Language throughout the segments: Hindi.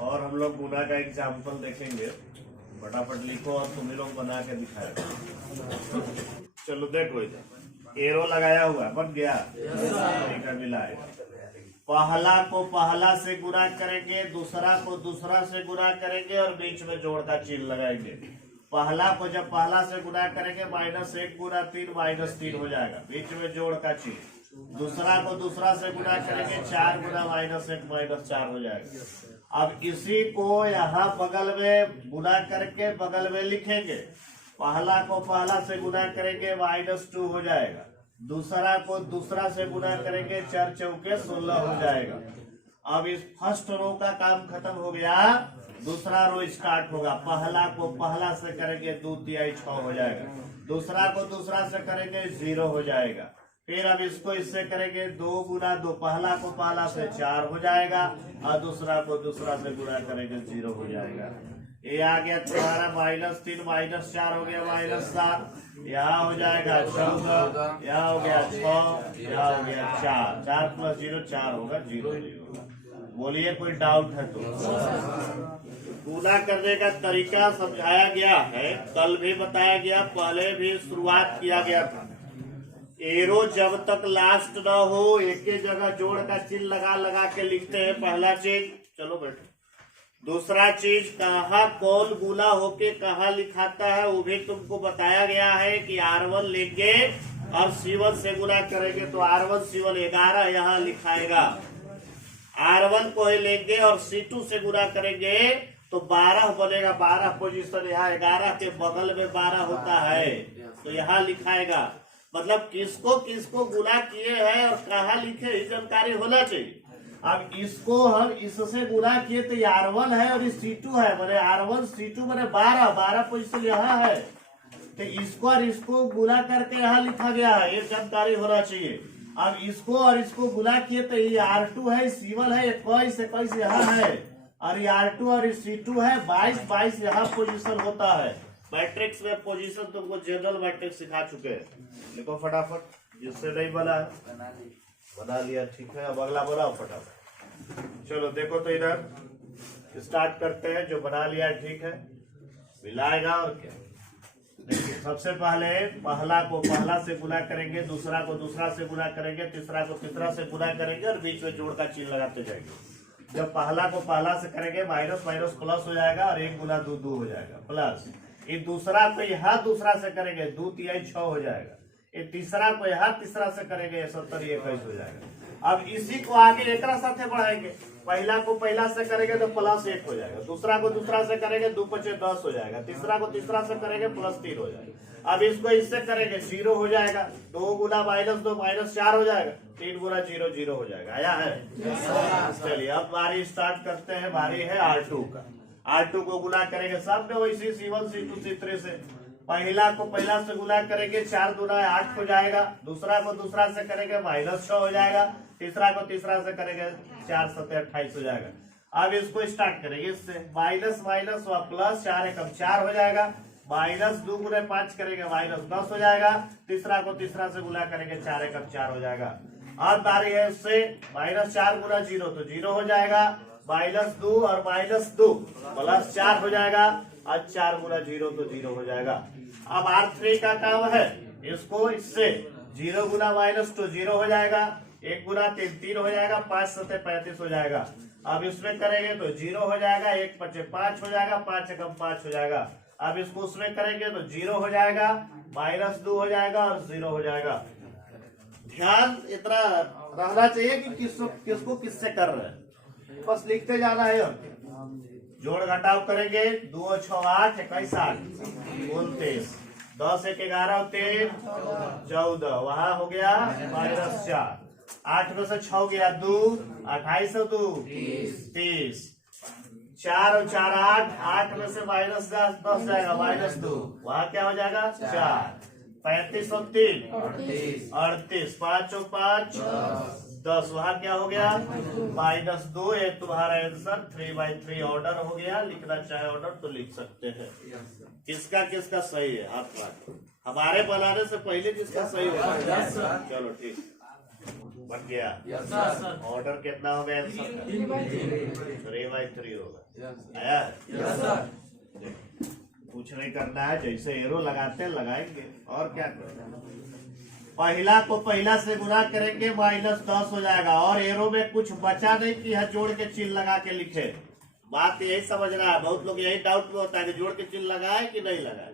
और हम लोग गुना का एग्जाम्पल देखेंगे। फटाफट लिखो और तुम लोग बना के दिखाएगा। चलो देखो, इधर एरो लगाया हुआ है, बन गया, मिलाएगा। पहला को पहला से गुना करेंगे, दूसरा को दूसरा से गुना करेंगे और बीच में जोड़ का चिन्ह लगाएंगे। पहला को जब पहला से गुना करेंगे -1 गुना 3 -3 हो जाएगा, बीच में जोड़ का चिन्ह। दूसरा को दूसरा से गुना करेंगे 4 गुना -1 -4 हो जाएगा। अब इसी को यहाँ बगल में गुना करके बगल में लिखेंगे। पहला को पहला से गुना करेंगे -2 हो जाएगा, दूसरा को दूसरा से गुना करेंगे 4 चौके 16 हो जाएगा। अब इस फर्स्ट रो का काम खत्म हो गया, दूसरा रो स्टार्ट होगा। पहला को पहला से करेंगे 2 तिहाई 6 हो जाएगा, दूसरा को दूसरा से करेंगे 0 हो जाएगा। फिर अब इसको इससे करेंगे 2 गुना 2, पहला को पहला से 4 हो जाएगा और दूसरा को दूसरा से गुना करेंगे 0 हो जाएगा। ये आ गया तुम्हारा -3 -4 हो गया -7, यहाँ हो जाएगा 14, यहाँ हो गया 6, यहाँ हो गया 4, 4 + 0 4 होगा, 0 0। बोलिए कोई डाउट है तो? गुना करने का तरीका समझाया गया है, कल भी बताया गया, पहले भी शुरुआत किया गया था। एरो जब तक लास्ट न हो एक ही जगह जोड़ का चिन्ह लगा लगा के लिखते हैं। पहला चीज, चलो बैठो। दूसरा चीज, कहाँ कौन गुना होके कहाँ लिखाता है वो भी तुमको बताया गया है कि R1 लेंगे और C1 से गुना करेंगे तो R1 C1 11 यहाँ लिखाएगा। R1 को ही लेंगे और C2 से गुना करेंगे तो 12 बनेगा। 12 पोजीशन यहाँ 11 के बगल में 12 होता है तो यहाँ लिखाएगा। मतलब किसको किसको गुना किए हैं और कहाँ लिखे ये जानकारी होना चाहिए। अब इसको हम इससे गुना किए तो R1 है और ये C2 है, मैंने R1 C2 मैंने 12 पोजीशन यहाँ है तो इसको और इसको गुना करके यहाँ लिखा गया है, ये जानकारी होना चाहिए। अब इसको और इसको गुना किए तो ये R2 है, C1 है 21 यहाँ है और ये R2 और C2 है 22 यहाँ पोजीशन होता है। मैट्रिक्स में पोजीशन तुमको जनरल मैट्रिक्स सिखा चुके हैं। लिखो फटाफट, जिससे नहीं बना है बना लिया, ठीक है। अब अगला बनाओ फटाफट। चलो देखो तो इधर स्टार्ट करते हैं, जो बना लिया ठीक है मिलाएगा और क्या। देखिए सबसे पहले पहला को पहला से गुना करेंगे, दूसरा को दूसरा से गुना करेंगे, तीसरा को तीसरा से गुना करेंगे और बीच में जोड़ का चिन्ह लगाते जाएंगे। जब पहला को पहला से करेंगे माइनस माइनस प्लस हो जाएगा और 1 गुना 2 2 हो जाएगा प्लस। ये दूसरा को यहाँ दूसरा से करेंगे 2 तिहाई 6 हो जाएगा। ये तीसरा को यहाँ तीसरा से करेंगे 70 21 हो जाएगा। अब इसी को आगे एक साथ बढ़ाएंगे। पहला को पहला से करेंगे तो +1 हो जाएगा, दूसरा को दूसरा से करेंगे 2 × 5 10 हो जाएगा, तीसरा को तीसरा से करेंगे +3 हो जाएगा। अब इसको इससे करेंगे 0 हो जाएगा, 2 गुना -2 -4 हो जाएगा, 3 गुना 0 0 हो जाएगा। आया है? चलिए अब बारी स्टार्ट करते हैं। बारी है R2 का। R2 को गुना करेंगे सब में वैसे C1 C2 C3 से। पहला को पहला से गुना करेंगे 4 दूना 8 हो जाएगा, दूसरा को दूसरा से करेंगे -6 हो जाएगा, तीसरा को तीसरा से करेंगे 4 7 28 हो जाएगा। अब इसको स्टार्ट करेंगे इससे माइनस माइनस व प्लस 4 एकम 4 हो जाएगा, -2 गुना 5 करेंगे -10 हो जाएगा, तीसरा को तीसरा से गुना करेंगे 4 एकम 4 हो जाएगा। अब बारी है इससे -4 गुना 0 तो 0 हो जाएगा, -2 और -2 +4 हो जाएगा और 4 गुना 0 तो 0 हो जाएगा। अब R3 का काम है, इसको इससे 0 गुना -2 0 हो जाएगा, 1 गुना 3 3 हो जाएगा, 5 7 35 हो जाएगा। अब इसमें करेंगे तो 0 हो जाएगा, 1 5 5 हो जाएगा, 5 एकम 5 हो जाएगा। अब इसको उसमें करेंगे तो 0 हो जाएगा, -2 हो जाएगा और 0 हो जाएगा। ध्यान इतना रहना चाहिए कि किसको किससे कर रहे हैं, बस लिखते जाना है। जोड़ घटाव करेंगे, 2 6 8 21 8 29 10 1 11 13 14, वहां हो गया -4, 8 में से 6 गया 2, 28 और 2 30, 4 और 4 8, 8 में से -10 जाएगा -2, वहां क्या हो जाएगा 4, 35 और 3 38, 5 और 5 10, वहां क्या हो गया -2। ये तुम्हारा आंसर 3/3 ऑर्डर हो गया। लिखना चाहे ऑर्डर तो लिख सकते हैं। किसका किसका सही है हाथ मार, हमारे बनाने से पहले किसका सही होगा? चलो ठीक। बन गया। ऑर्डर कितना हो गया आंसर का? 3/3 होगा। आया कुछ नहीं करना है, जैसे एरो लगाते हैं लगाएंगे और क्या करेंगे। पहला को पहला से गुना करेंगे -10 हो जाएगा, और एरो में कुछ बचा नहीं कि है जोड़ के चिन्ह लगा के लिखे। बात यही समझ रहा है, बहुत लोग यही डाउट में होता है कि जोड़ के चिन्ह लगाए कि नहीं लगाए।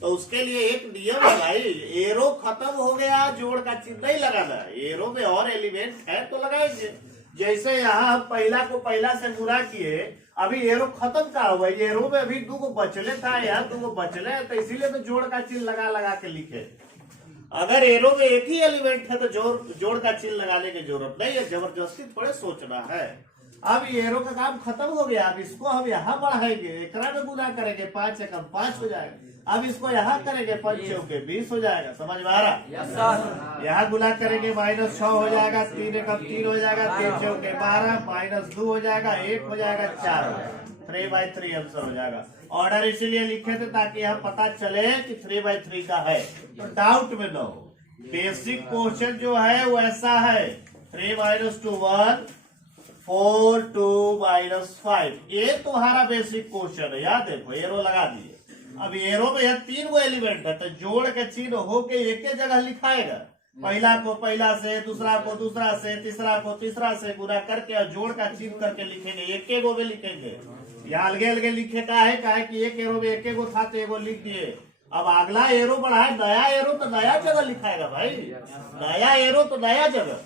तो उसके लिए एक नियम है भाई, एरो खत्म हो गया, जोड़ का चिन्ह नहीं लगाना है। एरो में और एलिमेंट है तो लगाएंगे। जैसे यहाँ हम पहला को पहला से गुना किए, अभी एरो खत्म का हुआ, एरो में अभी 2 को बचले था, यहाँ 2 को बचले, तो इसीलिए तो जोड़ का चिन्ह लगा लगा के लिखे। अगर एरो में एक ही एलिमेंट है तो जोड़ का चिन्ह लगाने की जरूरत नहीं है, जबरदस्ती थोड़े सोचना है। अब एरो का काम खत्म हो गया, अब इसको हम यहाँ बढ़ाएंगे, एकरा में गुना करेंगे, 5 एकम 5 हो जाएगा। अब इसको यहाँ करेंगे, 5 चौके 20 हो जाएगा। समझ में आ रहा? यहाँ गुना करेंगे -6 हो जाएगा, 3 एकम 3 हो जाएगा, 3 चौके 12, -2 हो जाएगा, 1 हो जाएगा, 4 हो जाएगा। 3/3 आंसर हो जाएगा। ऑर्डर इसीलिए लिखे थे ताकि यहाँ पता चले कि 3/3 का है, तो डाउट में न हो। बेसिक क्वेश्चन जो है वो ऐसा है, 3 - 2 1, 4 2 -5, ये तुम्हारा बेसिक क्वेश्चन है। याद देखो, एरो लगा दिए। अब एरो में यह 3 गो एलिमेंट है, तो जोड़ के चिन्ह होके एक ही जगह लिखाएगा। पहला को पहला से, दूसरा को दूसरा से, तीसरा को तीसरा से गुना करके और जोड़ का चिन्ह करके लिखेंगे, एक गो में लिखेंगे। यहाँ अलगे अलगे लिखे का है कि एक एरो में एक गो था तो एगो लिख दिए। अब अगला एरो बढ़ाए, नया एरो तो नया जगह लिखाएगा भाई, नया एरो तो नया जगह।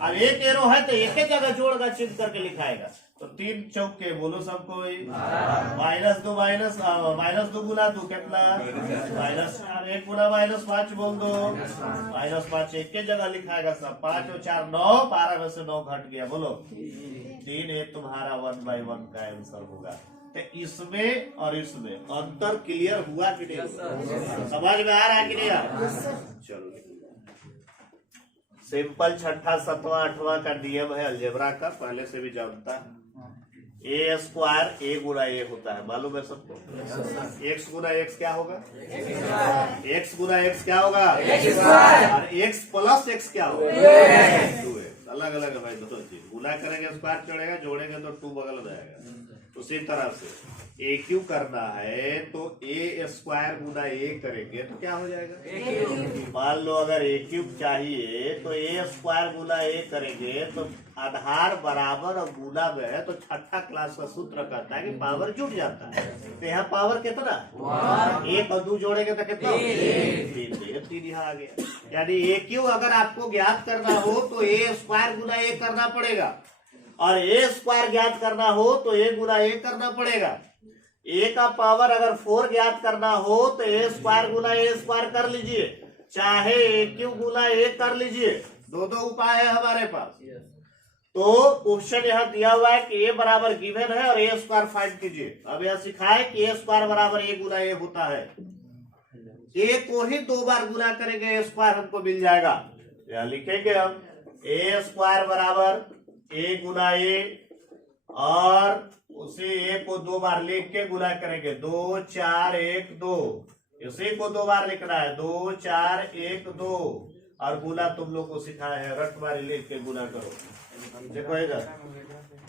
अब एक एरो है तो एक ही जगह जोड़ का चिन्ह करके लिखाएगा। तो 3 चौके बोलो सबको, -2 गुना 2 कितना, -4, 1 गुना -5 बोल दो, -5 एक ही जगह लिखाएगा सब। 5 और 4 9, 12 में से 9 घट गया, बोलो 3। एक तुम्हारा 1/1 का आंसर होगा। तो इसमें और इसमें अंतर क्लियर हुआ कि नहीं? समझ में आ रहा है कि नहीं आ रहा? चलो, सिंपल 6ठा 7वां 8वां का नियम है अलजेब्रा का, पहले से भी जानता है। A² A गुना A होता है, मालूम है सबको। X गुना X क्या होगा? X गुना X क्या होगा? और X प्लस X क्या होगा? 2X। अलग अलग है भाई दोनों चीज। गुना करेंगे स्क्वायर चढ़ेगा, जोड़ेंगे तो 2 बगल में आएगा। उसी तरह से AQ करना है तो A² गुना A करेंगे तो क्या हो जाएगा? मान लो अगर AQ चाहिए तो A² गुना A करेंगे तो आधार बराबर और गुना में है, तो 6ठा क्लास का सूत्र कहता है कि पावर जुट जाता है। तो यहाँ पावर कितना? 1 और 2 जोड़ेंगे तो कितना? 3 यहाँ आ गया। यानी AQ अगर आपको ज्ञात करना हो तो A² गुना A करना पड़ेगा, और A² ज्ञात करना हो तो A गुना A करना पड़ेगा। A का पावर अगर 4 ज्ञात करना हो तो A² गुना A² कर लीजिए, चाहे AQ गुना A कर लीजिए। दो उपाय है हमारे पास। तो क्वेश्चन यहाँ दिया हुआ है कि A बराबर गिवन है और A² फाइंड कीजिए। अब यह सिखाए कि A² बराबर A गुना A होता है। A को ही 2 बार गुना करेंगे, A² हमको मिल जाएगा। यह लिखेंगे हम A² बराबर A गुना A, और उसी A को 2 बार लिख के गुना करेंगे, 2 4 1 2। इसी को 2 बार लिखना है, 2 4 1 2। और गुना तुम लोग को सिखाया है, रट मारी लिख के गुना करो। देखो इधर,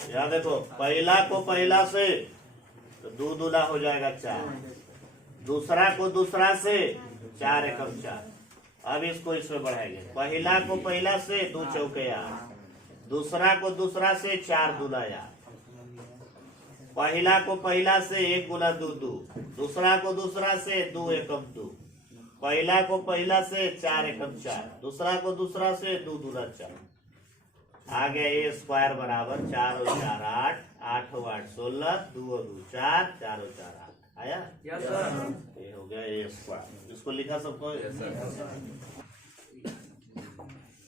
यहाँ देखो, पहला को पहला से तो 2 दूना हो जाएगा 4, दूसरा को दूसरा से 4 एकम 4। अब इसको इसमें बढ़ाएंगे, पहला को पहला से 2 चौके 8, दूसरा को दूसरा से 4 दूना 8, पहला को पहला से 1 गुना 2 2, दूसरा को दूसरा से 2 एकम 2, पहला को पहला से 4 एकम 4, दूसरा को दूसरा से 2 दूना 4। आ गया A² बराबर 4 और 4 8, 8 और 8 16, 2 और 2 4, 4 और 4 8। आया? Yes sir. ये हो गया A²। इसको लिखा सबको? Yes sir.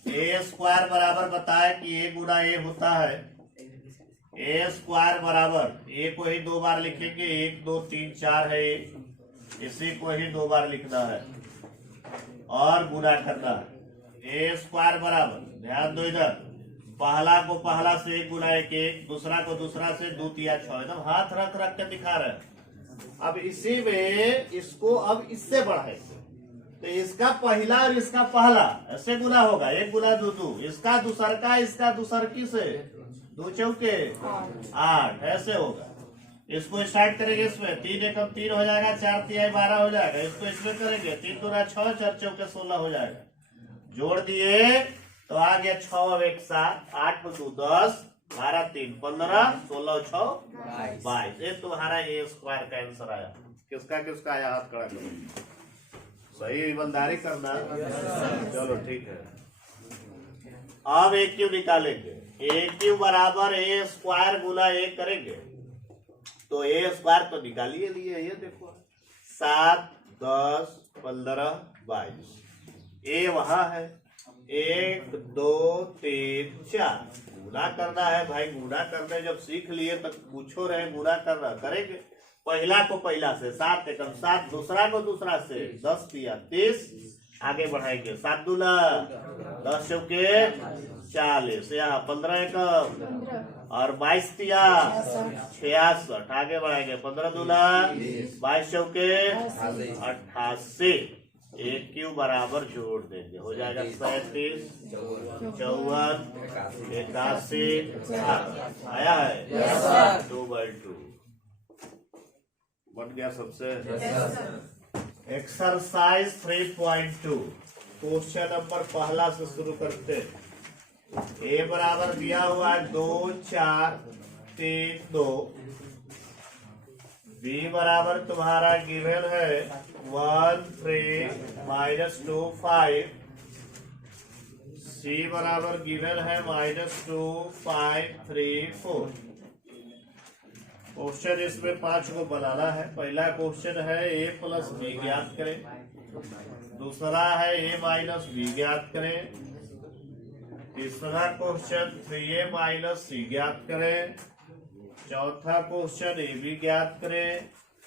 A² बराबर बताया कि A गुना A होता है। A² बराबर A को ही 2 बार लिखेंगे, 1 2 3 4 है, इसी को ही 2 बार लिखना है और गुना करना है। A² बराबर, ध्यान दो इधर, पहला को पहला से 1 गुना 1 1, दूसरा को दूसरा से 2 3 6। एकदम हाथ रख रख के दिखा रहे हैं। अब इसी में इसको अब इससे बढ़ाएंगे, तो इसका पहला और इसका पहला ऐसे गुना होगा, एक गुना दो दो, इसका दूसर का इसका दूसर की से 2 चौके 8 ऐसे होगा। इसको स्टार्ट करेंगे इसमें 3 एकम 3 हो जाएगा, 4 तिहाई 12 हो जाएगा। इसको इसमें करेंगे 3 दूना 6, 4 चौके 16 हो जाएगा। जोड़ दिए तो आ गया 6 अब 1 7, 8 2 10, 12 3 15, 16 6 22। ये तुम्हारा ए स्क्वायर का आंसर आया। किसका किसका आया हाथ खड़ा करो, सही ईमानदारी करना। चलो ठीक है। अब ए क्यू निकालेंगे, ए क्यू बराबर ए स्क्वायर गुना ए करेंगे तो ए स्क्वायर तो निकालिए लिए, ये देखो 7 10 15 22। ए वहां है 1 2 3 4 गुना करना है भाई। गुना करने जब सीख लिए तब पूछो रहे गुना करना करेंगे। पहला को पहला से 7 एकम 7, दूसरा को दूसरा से 10 तिया 30, आगे बढ़ाएंगे 7 दूना 10 चौके 40, यहाँ 15 एकम और 22 तिया 66, आगे बढ़ाएंगे 15 दूना 22 चौके 88। एक क्यू बराबर जोड़ देंगे, हो जाएगा 37 54 81। आया है 2/2 बन गया सबसे। एक्सरसाइज 3.2 क्वेश्चन नंबर पहला से शुरू करते। ए बराबर दिया हुआ है 2 4 3 2। बी बराबर तुम्हारा गिवन है 1 3 -2 5। सी बराबर गिवन है -2 5 3 4। क्वेश्चन इसमें 5 को बनाना है। पहला क्वेश्चन है a प्लस बी ज्ञात करें। दूसरा है a माइनस बी ज्ञात करें। तीसरा क्वेश्चन 3a माइनस सी ज्ञात करें। चौथा क्वेश्चन ए बी ज्ञात करें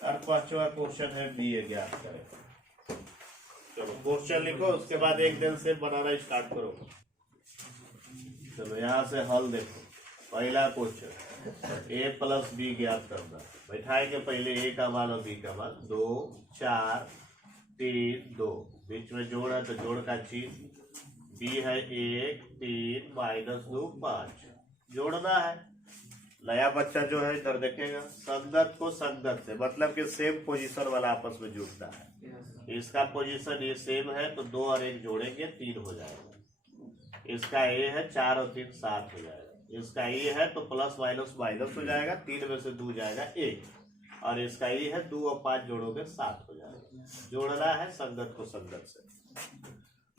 और पांचवा क्वेश्चन है बी ए ज्ञात करें। चलो क्वेश्चन लिखो, उसके बाद एक दिन से बनाना स्टार्ट करो। चलो यहाँ से हल देखो। पहला क्वेश्चन ए प्लस बी ज्ञात करना। बैठाएंगे पहले ए का मान और बी का मान। 2 4 3 2, बीच में जोड़ है तो जोड़ का चीज। बी है 1 3 -2 5, जोड़ना है। नया बच्चा जो है इधर देखेगा, संगत को संगत से मतलब कि सेम पोजीशन वाला आपस में जुड़ता है। इसका पोजीशन ये सेम है तो 2 और 1 जोड़ेंगे 3 हो जाएगा। इसका ए है 4 और 3 7 हो जाएगा। इसका ये है तो प्लस माइनस माइनस हो जाएगा, 3 में से 2 जाएगा 1, और इसका ये है 2 और 5 जोड़ोगे 7 हो जाएगा। जोड़ना है संगत को संगत से।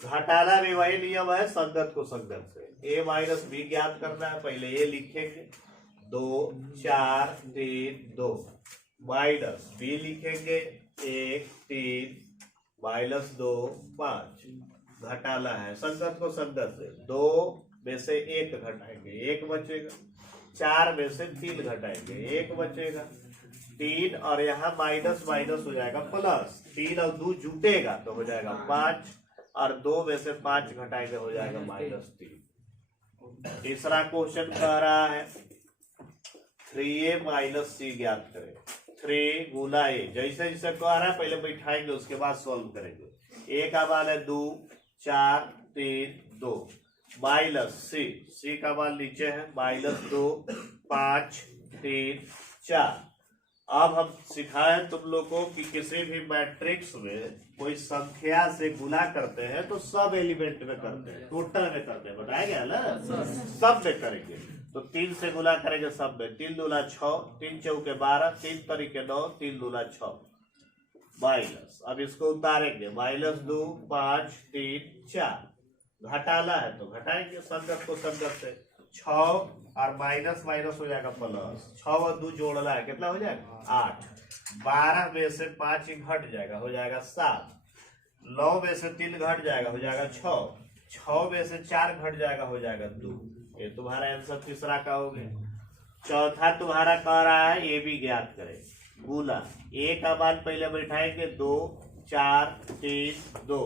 घटाना भी वही नियम है, संगत को संगत से। ए माइनस बी ज्ञात करना है। पहले ए लिखेंगे 2 4 3 2 माइनस बी लिखेंगे 1 3 -2 5। घटाना है संगत को संगत से। 2 में से 1 घटाएंगे 1 बचेगा। 4 में से 3 घटाएंगे 1 बचेगा। 3 और यहाँ माइनस माइनस हो जाएगा प्लस। 3 और 2 जुटेगा तो हो जाएगा 5, और 2 में से 5 घटाएंगे हो जाएगा -3। तीसरा क्वेश्चन कह रहा है 3a माइनस सी ज्ञात करें। 3 गुना ए, जैसे जैसे कह रहा है पहले बैठाएंगे उसके बाद सॉल्व करेंगे। ए का मान है 2 4 3 2 माइनस सी का मान नीचे है -2 5 3 4। अब हम सिखाए तुम लोग को कि किसी भी मैट्रिक्स में कोई संख्या से गुना करते हैं तो सब एलिमेंट में करते हैं, टोटल में करते हैं। बताया गया ना, सब में करेंगे तो 3 से गुना करेंगे सब में। 3 दूना 6, 3 चौके 12, 3 तरीके 9, 3 दूना 6 माइनस। अब इसको उतारेंगे -2 5 3 4। घटाना है तो घटाएंगे संगत को संगत से। 6 और माइनस माइनस हो जाएगा प्लस। 6 और 2 जोड़ना है, कितना हो जाएगा 8। 12 में से 5 घट जाएगा, हो जाएगा 7। 9 में से 3 घट जाएगा, हो जाएगा 6। 6 में से 4 घट जाएगा, हो जाएगा 2। ये तुम्हारा आंसर तीसरा का हो गया। चौथा तुम्हारा कह रहा है ए बी ज्ञात करें। गुना ए का मान पहले बैठाएंगे 2 4 3 2।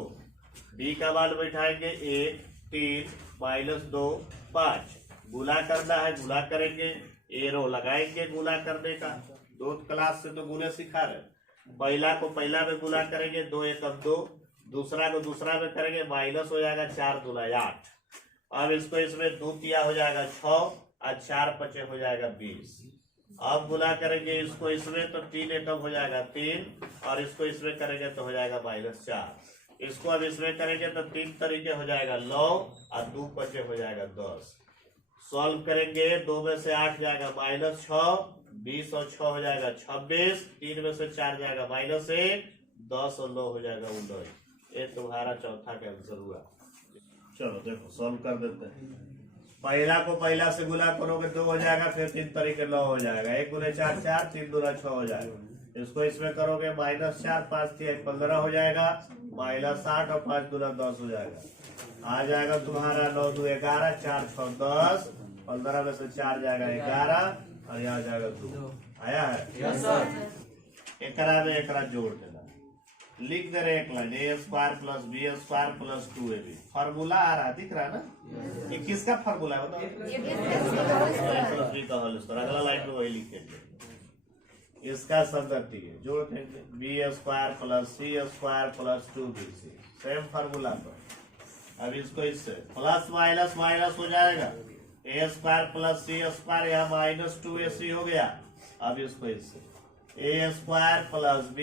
बी का मान बैठाएंगे 1 3 -2 5। गुना करना है, गुना करेंगे। एरो लगाएंगे गुना करने का। 2 क्लास से तो गुने सिखा रहे। पहला को पहला में गुना करेंगे 2 एकम 2, दूसरा को दूसरा में करेंगे माइनस हो जाएगा 4 दूना 8। अब इसको इसमें 2 तिया हो जाएगा 6 और 4 पचे हो जाएगा 20। अब गुना करेंगे इसको इसमें तो 3 एकम हो जाएगा 3 और इसको इसमें करेंगे तो हो जाएगा -4। इसको अब इसमें करेंगे तो 3 तरीके हो जाएगा 9 और 2 पचे हो जाएगा 10। सॉल्व करेंगे 2 में से 8 जाएगा -6, 20 और 6 हो जाएगा 26, 3 में से 4 जाएगा -1, 10 और 9 हो जाएगा 19। ये तुम्हारा चौथा का आंसर हुआ। चलो देखो सॉल्व कर देते हैं। पहला को पहला से गुना करोगे 2 हो जाएगा, फिर 3 तरीके 9 हो जाएगा, 1 गुने 4 4, 3 दूना 6 हो जाएगा। इसको इसमें करोगे -4, 5 3 15 हो जाएगा, -8 और 5 दूना 10 हो जाएगा। आ जाएगा तुम्हारा 9 2 11, 4 6 10, 15 में से 4 जाएगा 11 और यहाँ जाएगा 2। आया है? Yes sir. एकरा में एकरा जोड़ देना, लिख दे रहे एक line a² + b² + 2ab। Formula आ रहा दिख रहा है ना? ये किसका फार्मूला है बताओ? b का होल स्क्वायर। अगला लाइन में वही लिखेंगे, इसका संगति है, जोड़ देंगे b² + c² + 2bc। Same formula पर अब इसको इससे प्लस माइनस माइनस हो जाएगा, a² + c² यहाँ -2ac हो गया। अब इसको इससे a² + b²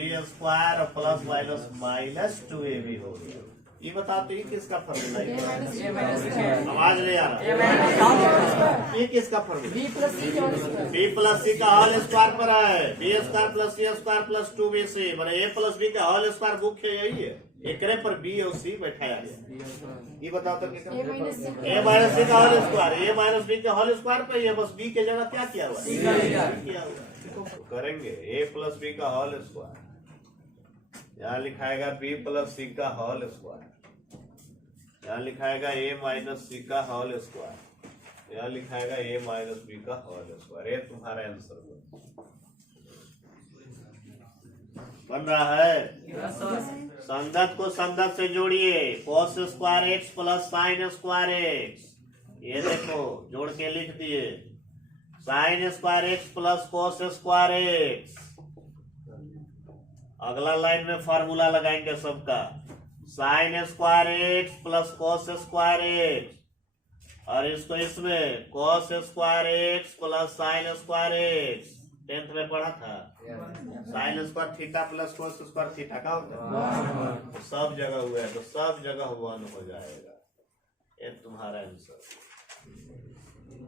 और प्लस -2ab हो गया। ये बताओ तो ये किसका फॉर्मूला है? आवाज नहीं आ रहा। ये किसका फॉर्मूला? b + c का होल स्क्वायर पर है, b² + c² + 2bc। माने a + b का होल स्क्वायर मुख्य यही है, एकरे पर b और c बैठाया गया। ये बताओ तो a - c का होल स्क्वायर, a - b का होल स्क्वायर पे ये बस b के जगह क्या किया हुआ है? करेंगे a + b का होल स्क्वायर, यहाँ लिखाएगा b + c का होल स्क्वायर, यहाँ लिखाएगा a - c का होल स्क्वायर, यहाँ लिखाएगा a - b का होल स्क्वायर। ये तुम्हारा आंसर बन रहा है। संगत को संगत से जोड़िए, cos² x + sin² x। ये देखो जोड़ के लिख दिए, sin² x + cos² x। अगला लाइन में फार्मूला लगाएंगे सबका, sin² x + cos² x और इसको इसमें cos² x + sin² x। 10th में पढ़ा था, sin² थीटा + cos² थीटा का होता है, तो सब जगह हुआ है, तो सब जगह 1 हो जाएगा। ये तुम्हारा आंसर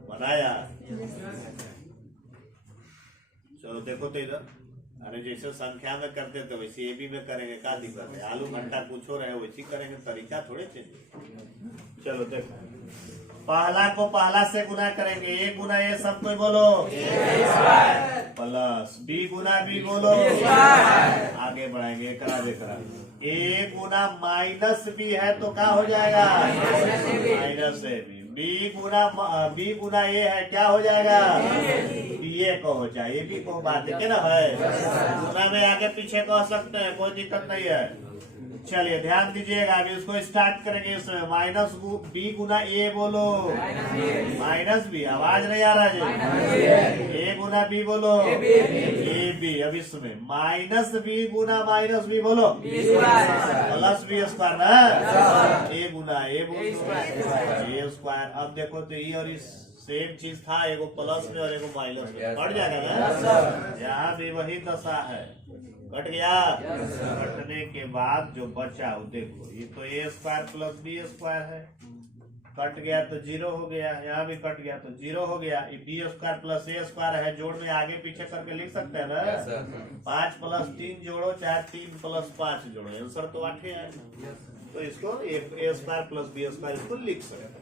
बनाया। चलो देखो तो इधर, अरे जैसे संख्या में करते थे वैसे AB में करेंगे, क्या दिक्कत है? आलू घंटा पूछो रहे वैसे करेंगे, तरीका थोड़े चेंज। चलो देखो, पहला को पहला से गुना करेंगे, a गुना a सब कोई बोलो प्लस b गुना b बोलो, आगे बढ़ाएंगे एकरा देखरा। a गुना -b है तो क्या हो जाएगा? -ab। b गुना a है क्या हो जाएगा? ये को हो जाए, ये भी को बात है ना है, गुना में आगे पीछे कह सकते हैं, कोई दिक्कत नहीं है। चलिए ध्यान दीजिएगा, अभी उसको स्टार्ट करेंगे इसमें -b गुना a बोलो, -b आवाज नहीं आ रहा है, a गुना b बोलो ab। अब इसमें -b गुना -b बोलो प्लस b² ना, a गुना a बोलो a²। अब देखो तो ये और इस सेम चीज था, एगो प्लस में और एगो माइनस में, कट जाएगा ना? यहाँ भी वही दशा है, कट गया। कटने के बाद जो बचा वो देखो, ये तो a² + b² है, कट गया तो 0 हो गया, यहाँ भी कट गया तो 0 हो गया। ये b² + a² है, जोड़ में आगे पीछे करके लिख सकते हैं ना। 5 + 3 जोड़ो चाहे 3 + 5 जोड़ो, आंसर तो 8 है। तो इसको a² + b² इसको लिख सकते हैं।